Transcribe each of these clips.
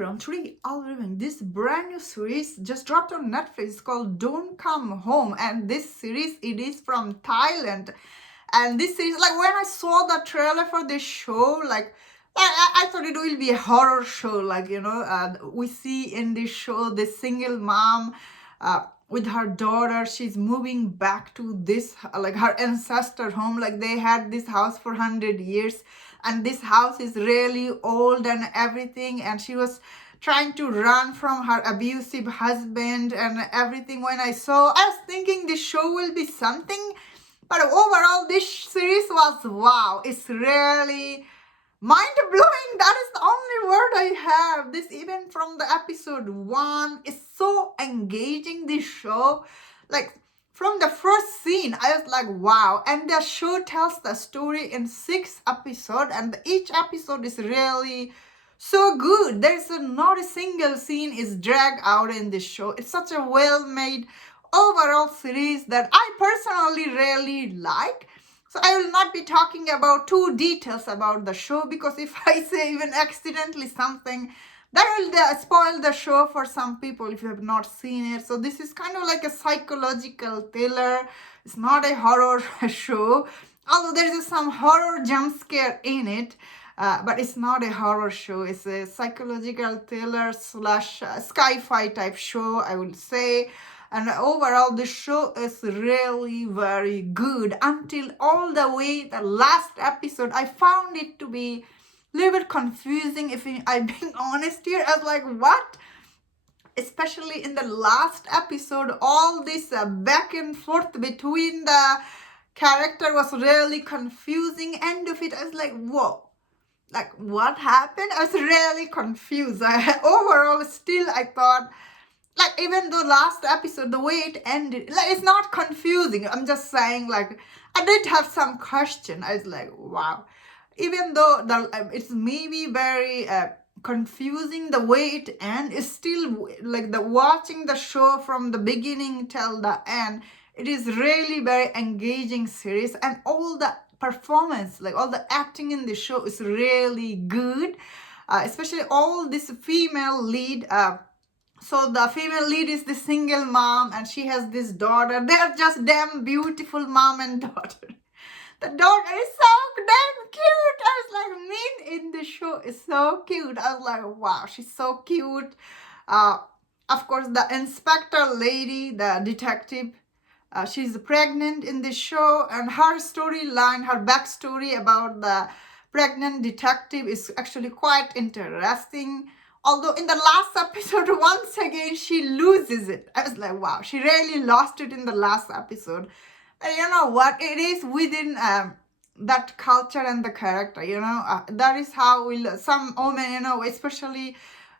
everyone, today I'll be reviewing this brand new series just dropped on Netflix. It's called Don't Come Home, and this series it is from Thailand. And this series, like when I saw the trailer for this show, I thought it will be a horror show. We see in this show this single mom with her daughter. She's moving back to this like her ancestor home. Like they had this house for 100 years, and this house is really old and everything. And she was trying to run from her abusive husband and everything. When I was thinking this show will be something, but overall this series was wow. It's really mind-blowing. That is the only word I have. This, even from the episode 1, is so engaging, this show. Like from the first scene, I was like, wow. And the show tells the story in 6 episodes, and each episode is really so good. There's not a single scene is dragged out in this show. It's such a well-made overall series that I personally really like. So I will not be talking about too details about the show, because if I say even accidentally something, that will spoil the show for some people if you have not seen it. So this is kind of like a psychological thriller. It's not a horror show, although there is some horror jump scare in it. But it's not a horror show. It's a psychological thriller slash sci-fi type show, I would say. And overall, the show is really very good until all the way the last episode. I found it to be a little bit confusing, if I'm being honest here. I was like, what? Especially in the last episode, all this back and forth between the character was really confusing. End of it, I was like, whoa. Like, what happened? I was really confused. Overall, still, I thought, like, even the last episode, the way it ended, like, it's not confusing. I'm just saying, like, I did have some question. I was like, wow. Even though it's maybe very confusing, the way it ends is still, like, watching the show from the beginning till the end, it is really very engaging series. And all the performance, like, all the acting in the show is really good. Especially all this female lead, so the female lead is the single mom, and she has this daughter. They're just damn beautiful mom and daughter. The daughter is so damn cute. I was like, Min in the show is so cute. I was like, wow, she's so cute. Of course, the inspector lady, the detective, she's pregnant in the show, and her storyline, her backstory about the pregnant detective is actually quite interesting. Although in the last episode, once again, she loses it. I was like, wow, she really lost it in the last episode. But you know what? It is within that culture and the character, that is how some women, especially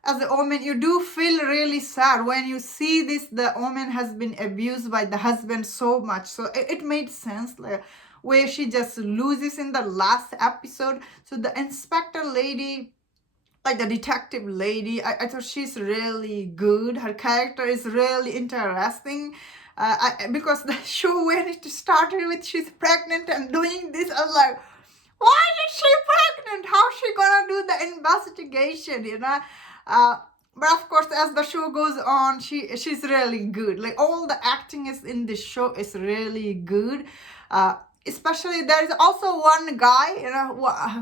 as a woman, you do feel really sad when you see this, the woman has been abused by the husband so much. So it made sense, like, where she just loses in the last episode. So the inspector lady, like the detective lady, I thought she's really good. Her character is really interesting. Because the show, when it started with she's pregnant and doing this, I was like, why is she pregnant? How's she gonna do the investigation, but of course, as the show goes on, she's really good. Like, all the acting is in this show is really good. Especially there is also one guy,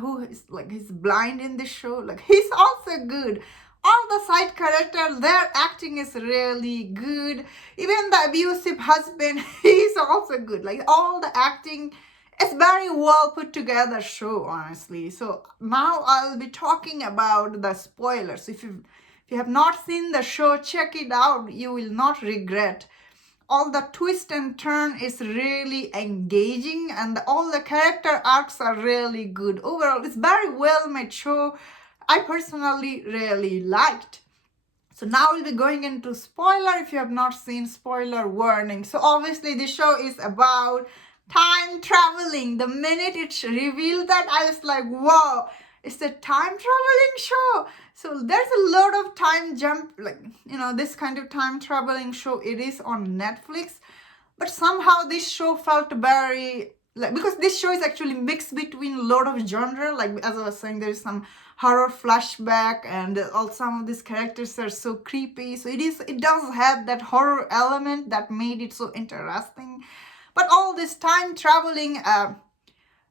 who is like, he's blind in this show. Like, he's also good. All the side characters, their acting is really good. Even the abusive husband, he's also good. Like, all the acting, it's very well put together show, honestly. So now I'll be talking about the spoilers. If you have not seen the show, check it out. You will not regret. All the twist and turn is really engaging, and all the character arcs are really good. Overall, it's very well made show. I personally really liked. So now we'll be going into spoiler. If you have not seen, spoiler warning. So obviously this show is about time traveling. The minute it revealed that, I was like, whoa, it's a time traveling show. So there's a lot of time jump, like, this kind of time traveling show. It is on Netflix. But somehow this show felt very, like, because this show is actually mixed between a lot of genre. Like, as I was saying, there's some horror flashback, and all some of these characters are so creepy. So it does have that horror element that made it so interesting. But all this time traveling,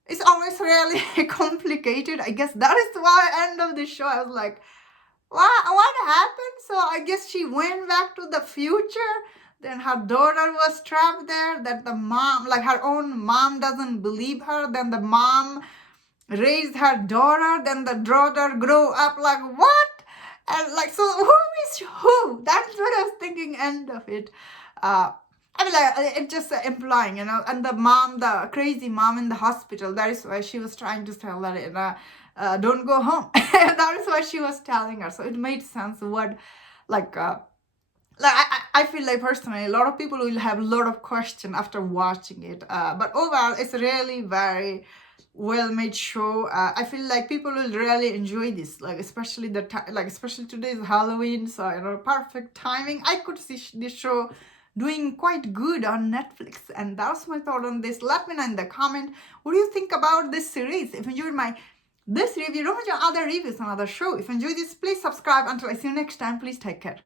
it's always really complicated. I guess that is why end of the show I was like, what happened? So I guess she went back to the future. Then her daughter was trapped there. That the mom, like her own mom, doesn't believe her. Then the mom raised her daughter. Then the daughter grow up like what? And like, so who is who? That's what I was thinking. End of it. I mean, like, it's just implying, and the mom, the crazy mom in the hospital, that is why she was trying to tell her, don't go home. That is what she was telling her. So it made sense what, I feel like personally, a lot of people will have a lot of questions after watching it. But overall, it's really very well made show. I feel like people will really enjoy this, like especially especially today's Halloween, so perfect timing. I could see this show doing quite good on Netflix, and that's my thought on this. Let me know in the comment what do you think about this series. If you enjoyed this review, don't forget other reviews on other show. If you enjoyed this, please subscribe. Until I see you next time, please take care.